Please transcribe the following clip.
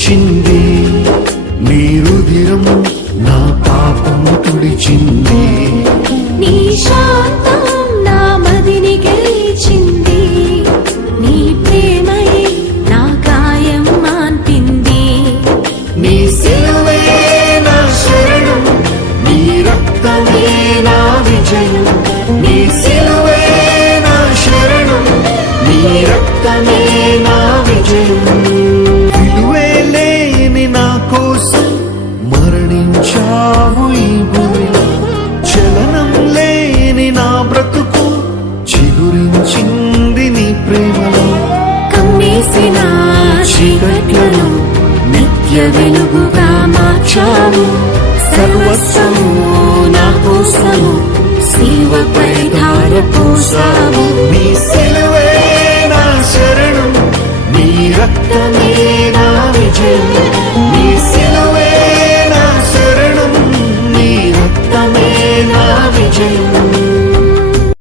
చిందించింది, నీ రుధిరం నా పాపము తుడిచింది. నీ శాంతం నా మదిని గెలిచింది, నీ ప్రేమయే నా గాయం మాన్పింది. నీ సిలువే నా శరణం, నీ రక్తమే నా విజయం. నీ సిలువే నా శరణం, నీ రక్తమే నా విజయం. విలువే లేని నా కోసం మరణించావు ఈ భూమిలో. చలనం లేని నా బ్రతుకు చిగురించింది నీ ప్రేమలో. కమ్మేసిన చీకట్లను నిత్య వెలుగుగా మార్చావు. సర్వస్వము నా కోసము శిలువపై ధారపోసావు. నీ సిలువే నా శరణం, నీ రక్తమే